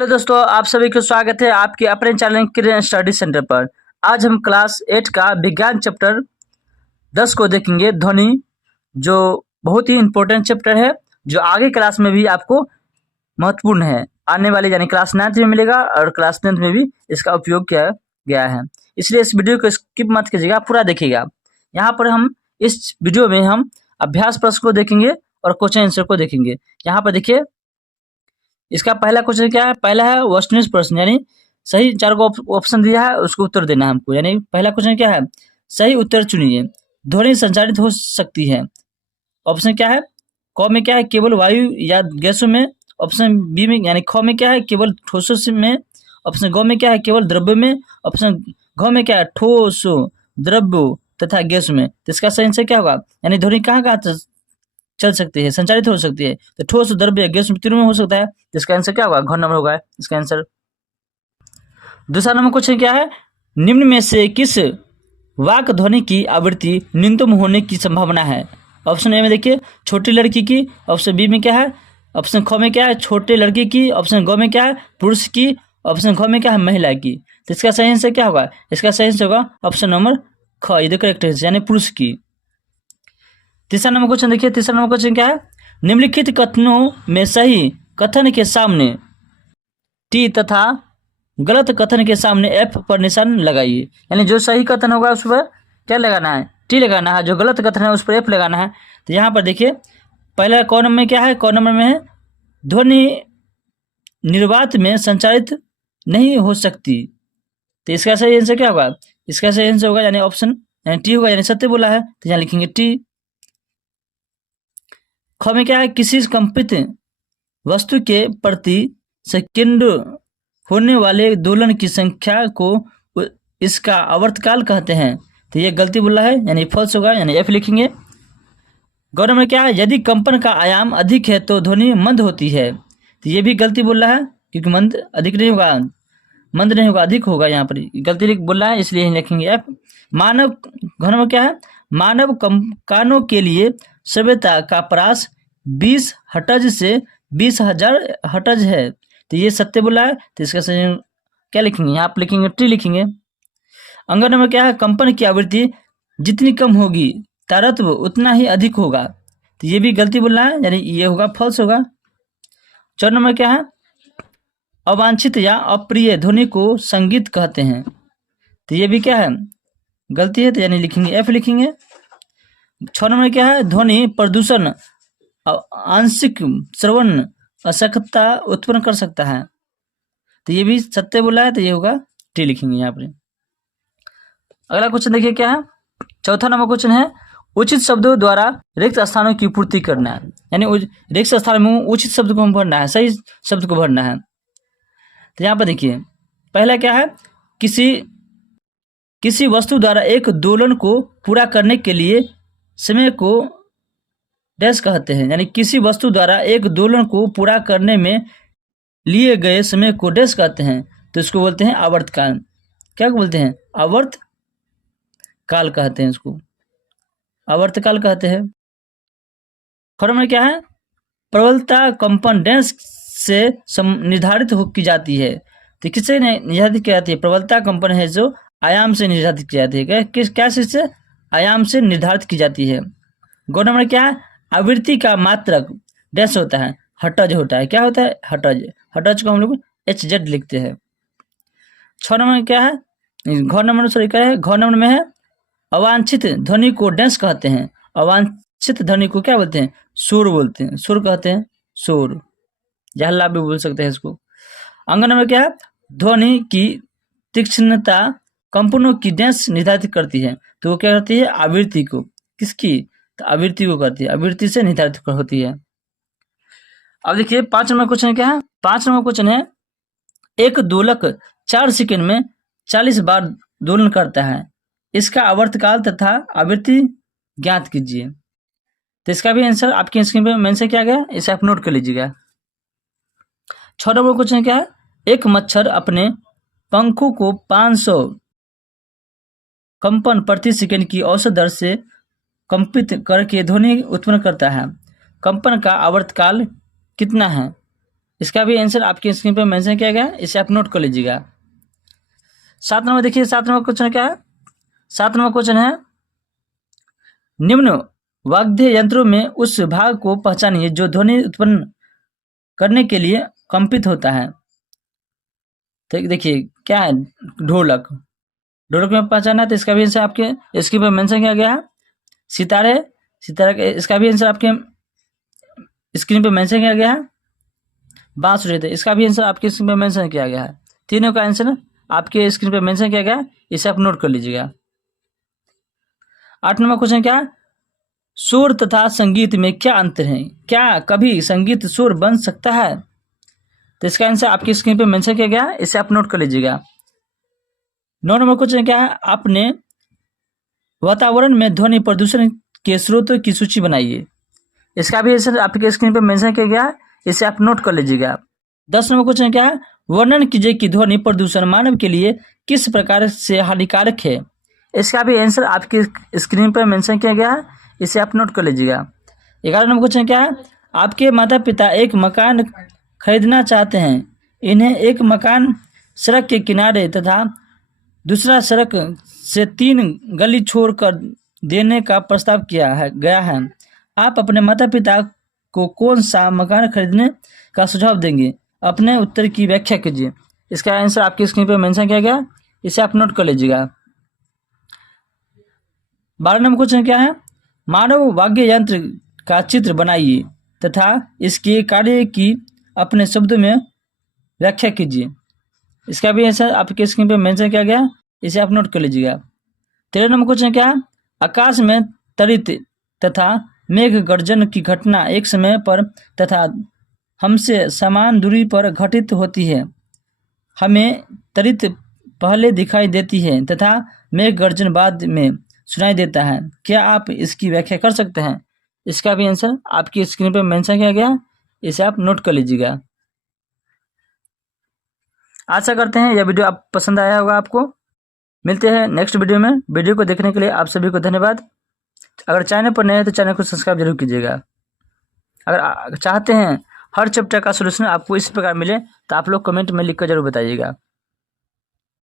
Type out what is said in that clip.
Hello दोस्तों, आप सभी को स्वागत है आपके अपने चैनल किरण स्टडी सेंटर पर। आज हम क्लास 8 का विज्ञान चैप्टर 10 को देखेंगे, ध्वनि, जो बहुत ही इम्पोर्टेंट चैप्टर है, जो आगे क्लास में भी आपको महत्वपूर्ण है। आने वाले यानी क्लास 9th में मिलेगा और क्लास 10th में भी इसका उपयोग किया गया है। इसलिए इस वीडियो को स्किप मत कीजिएगा, पूरा देखिएगा। यहाँ पर हम इस वीडियो में हम अभ्यास प्रश्न को देखेंगे और क्वेश्चन आंसर को देखेंगे। यहाँ पर देखिए, इसका पहला क्वेश्चन क्या है? पहला है वस्तुनिष्ठ प्रश्न, यानी सही 4 को ऑप्शन दिया है, उसको उत्तर देना है हमको। यानी पहला क्वेश्चन क्या है? सही उत्तर चुनिए। ध्वनि संचारित हो सकती है। ऑप्शन क्या है? क में क्या है? केवल वायु या गैसों में। ऑप्शन बी में यानी ख में क्या है? केवल ठोसों से में। ऑप्शन ग में क्या है? केवल द्रव्य में। ऑप्शन घ में क्या है? ठोसों, द्रव्यों तथा गैस में। तो इसका सही आंसर क्या होगा? यानी ध्वनि कहाँ कहाँ चल सकती है, संचारित हो सकती है? तो ठोस, द्रव्य, गैस तीनों में हो सकता है। तो इसका आंसर क्या होगा? घ नंबर होगा इसका आंसर। दूसरा नंबर क्वेश्चन क्या है? निम्न में से किस वाक ध्वनि की आवृत्ति न्यूनतम होने की संभावना है? ऑप्शन ए में देखिए, छोटी लड़की की। ऑप्शन बी में क्या है? ऑप्शन ख में क्या है? छोटे लड़की की। ऑप्शन ग में क्या है? पुरुष की। ऑप्शन घ में क्या है? महिला की। तो इसका सही आंसर क्या होगा? इसका सही आंसर होगा ऑप्शन नंबर ख, ये करेक्ट है, यानी पुरुष की। तीसरा नंबर क्वेश्चन देखिए, तीसरा नंबर क्वेश्चन क्या है? निम्नलिखित कथनों में सही कथन के सामने टी तथा गलत कथन के सामने एफ पर निशान लगाइए। यानी जो सही कथन होगा उस पर क्या लगाना है? टी लगाना है। जो गलत कथन है उस पर एफ लगाना है। तो यहाँ पर देखिए, पहला क नंबर में क्या है? क नंबर में है ध्वनि निर्वात में संचारित नहीं हो सकती। तो इसका सही आंसर क्या होगा? इसका सही आंसर होगा यानी ऑप्शन यानी टी होगा, यानी सत्य बोला है, तो यहाँ लिखेंगे टी। ख में क्या है? किसी कंपित वस्तु के प्रति सेकेंड होने वाले दोलन की संख्या को इसका आवर्तकाल कहते हैं। तो ये गलती बोला है, यानी फॉल्स होगा, यानी एफ लिखेंगे। गौरव में क्या है? यदि कंपन का आयाम अधिक है तो ध्वनि मंद होती है। तो ये भी गलती बोल रहा है, क्योंकि मंद अधिक नहीं होगा, मंद नहीं होगा, अधिक होगा। यहाँ पर गलती बोल रहा है, इसलिए लिखेंगे एफ। मानव घन में क्या है? मानव कानों के लिए सभ्यता का प्रास 20 हर्ट्ज से 20,000 हर्ट्ज है। तो ये सत्य बोला है, तो इसका सही क्या लिखेंगे? यहाँ आप लिखेंगे टी लिखेंगे। अंगर में क्या है? कंपन की आवृत्ति जितनी कम होगी तारत्व उतना ही अधिक होगा। तो ये भी गलती बोल रहा है, यानी ये होगा फॉल्स होगा। 4 नंबर क्या है? अवांछित या अप्रिय ध्वनि को संगीत कहते हैं। तो ये भी क्या है? गलती है, तो यानी लिखेंगे एफ लिखेंगे। 6 नंबर क्या है? ध्वनि प्रदूषण आंशिक श्रवण अशक्तता उत्पन्न कर सकता है। तो ये भी सत्य बोला है, तो ये होगा टी लिखेंगे यहाँ पर। अगला क्वेश्चन देखिए क्या है? चौथा नंबर क्वेश्चन है, उचित शब्दों द्वारा रिक्त स्थानों की पूर्ति करना है। यानी रिक्त स्थान में उचित शब्द को भरना है, सही शब्द को भरना है। तो यहाँ पर देखिए, पहला क्या है? किसी वस्तु द्वारा एक दोलन को पूरा करने के लिए समय को डैश कहते हैं। यानी किसी वस्तु द्वारा एक दोलन को पूरा करने में लिए गए समय को डैश कहते हैं। तो इसको बोलते हैं आवर्तकाल। क्या बोलते हैं? आवर्तकाल कहते हैं, इसको आवर्तकाल कहते हैं। खबर में क्या है? प्रबलता कंपन डैश से निर्धारित की जाती है। तो किससे निर्धारित की जाती है? प्रबलता कंपन है जो आयाम से निर्धारित की जाती है। क्या चीज से? आयाम से निर्धारित की जाती है। गौ नंबर क्या है? आवृत्ति का मात्रक डैश होता है, हर्ट्ज होता है। क्या होता है? हर्ट्ज। हर्ट्ज को हम लोग HZ लिखते हैं। 6 नंबर क्या है? घ नंबर सॉरी क्या है? घ नंबर में है अवांछित ध्वनि को डैश कहते हैं। अवांछित ध्वनि को क्या बोलते हैं? शोर बोलते हैं, शोर कहते हैं, शोर या हल्ला भी बोल सकते हैं इसको। अंग नंबर क्या है? ध्वनि की तीक्ष्णता कंपनों की डैश निर्धारित करती है। तो वो क्या करती है? आवृत्ति को। किसकी? तो आवृत्ति को करती है, आवृत्ति से निर्धारित होती है। अब देखिए 5 नंबर क्वेश्चन क्या है? 5 नंबर क्वेश्चन है, एक दोलक 4 सेकंड में 40 बार दोलन करता है, इसका आवर्तकाल तथा आवृत्ति ज्ञात कीजिए। तो इसका भी आंसर आपकी स्क्रीन पर मेंशन किया गया, इसे आप नोट कर लीजिएगा। 6 नंबर क्वेश्चन क्या है? एक मच्छर अपने पंखों को 500 कंपन प्रति सेकंड की औसत दर से कंपित करके ध्वनि उत्पन्न करता है। कंपन का आवर्तकाल कितना है? इसका भी आंसर आपकी स्क्रीन पर मेंशन किया गया है, इसे आप नोट कर लीजिएगा। 7 नंबर देखिए, 7 नंबर क्वेश्चन क्या है। 7 नंबर क्वेश्चन है, निम्न वाद्य यंत्रों में उस भाग को पहचानिए जो ध्वनि उत्पन्न करने के लिए कंपित होता है। तो देखिए क्या है, ढोलक। ढोलक में पहचाना, तो इसका भी आंसर आपके स्क्रीन पर मेंशन किया गया है। सितारे, सितारे इसका भी आंसर आपके स्क्रीन पर मेंशन किया गया है। बांसुरी, तो इसका भी आंसर आपके स्क्रीन पर मेंशन किया गया है। तीनों का आंसर आपके स्क्रीन पर मेंशन किया गया है, इसे आप नोट कर लीजिएगा। 8 नंबर क्वेश्चन क्या, सुर तथा संगीत में क्या अंतर है? क्या कभी संगीत सुर बन सकता है? तो इसका आंसर आपकी स्क्रीन पर मेंशन किया गया है, इसे आप नोट कर लीजिएगा। 9 नंबर क्वेश्चन क्या है, आपने वातावरण में ध्वनि प्रदूषण के स्रोतों की सूची बनाइए। इसका भी आंसर आपके स्क्रीन पर मेंशन किया गया है, इसे आप नोट कर लीजिएगा। 10 नंबर क्वेश्चन क्या है, वर्णन कीजिए कि ध्वनि प्रदूषण मानव के लिए किस प्रकार से हानिकारक है। इसका भी आंसर आपकी स्क्रीन पर मेंशन किया गया है, इसे आप नोट कर लीजिएगा। 11 नंबर क्वेश्चन क्या है, आपके माता पिता एक मकान खरीदना चाहते हैं। इन्हें एक मकान सड़क के किनारे तथा दूसरा सड़क से 3 गली छोड़कर देने का प्रस्ताव गया है। आप अपने माता पिता को कौन सा मकान खरीदने का सुझाव देंगे? अपने उत्तर की व्याख्या कीजिए। इसका आंसर आपकी स्क्रीन पर मेंशन किया गया, इसे आप नोट कर लीजिएगा। 12 नंबर क्वेश्चन क्या है, मानव वाद्य यंत्र का चित्र बनाइए तथा इसके कार्य की अपने शब्दों में व्याख्या कीजिए। इसका भी आंसर आपके स्क्रीन पर मेंशन किया गया, इसे आप नोट कर लीजिएगा। 13 नंबर क्वेश्चन क्या है, आकाश में तड़ित तथा मेघ गर्जन की घटना एक समय पर तथा हमसे समान दूरी पर घटित होती है। हमें तड़ित पहले दिखाई देती है तथा मेघ गर्जन बाद में सुनाई देता है। क्या आप इसकी व्याख्या कर सकते हैं? इसका भी आंसर आपकी स्क्रीन पर मेंशन किया गया, इसे आप नोट कर लीजिएगा। आशा करते हैं यह वीडियो आप पसंद आया होगा आपको। मिलते हैं नेक्स्ट वीडियो में। वीडियो को देखने के लिए आप सभी को धन्यवाद। अगर चैनल पर नए हैं तो चैनल को सब्सक्राइब जरूर कीजिएगा। अगर चाहते हैं हर चैप्टर का सलूशन आपको इस प्रकार मिले तो आप लोग कमेंट में लिख कर जरूर बताइएगा।